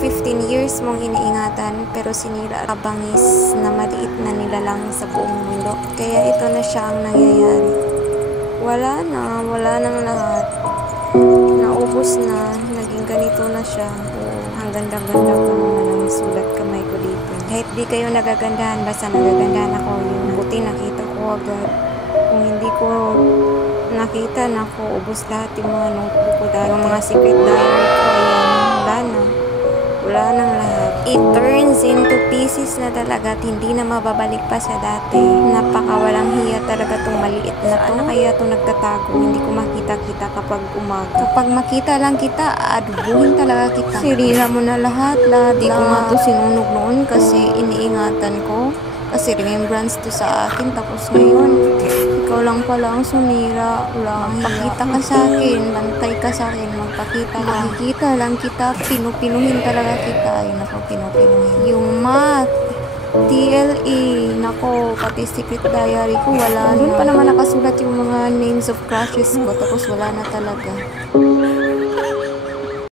15 years mong iniingatan pero sinira kabangis na maliit na nilalang sa buong mundo. Kaya ito na siya ang nangyayari. Wala nang lahat. Naubos na, naging ganito na siya. Ang ganda-ganda ko naman ang sulat kamay ko dito. Kahit di kayo nagagandahan, basta nagagandahan ako. Yun, buti nakita ko agad. Kung hindi ko nakita, ubos lahat yung mga notebook ko dahil yung mga secret diary ko, ayan, wala nang lahat. It turns into pieces na talaga at hindi na mababalik pa sa dati. Napakawalang hiya talaga tong maliit na to. Ano kaya to nagtatago? Hindi ko makita-kita kapag umaga. Kapag makita lang kita, adubuhin talaga kita. Sinira mo na lahat. Di ko nga to sinunog noon kasi iniingatan ko. Kasi remembrance to sa akin. Tapos ngayon, ikaw lang pala ang sumira. Magpakita ka sa akin. Bantay ka sa akin. Magpakita ka. Makikita lang kita. Pinupinuhin talaga kita. Ay, nako, pinupinuhin. Yung math, TLE, nako, pati secret diary ko, wala. Doon pa naman nakasulat yung mga names of crushes ko. Tapos wala na talaga.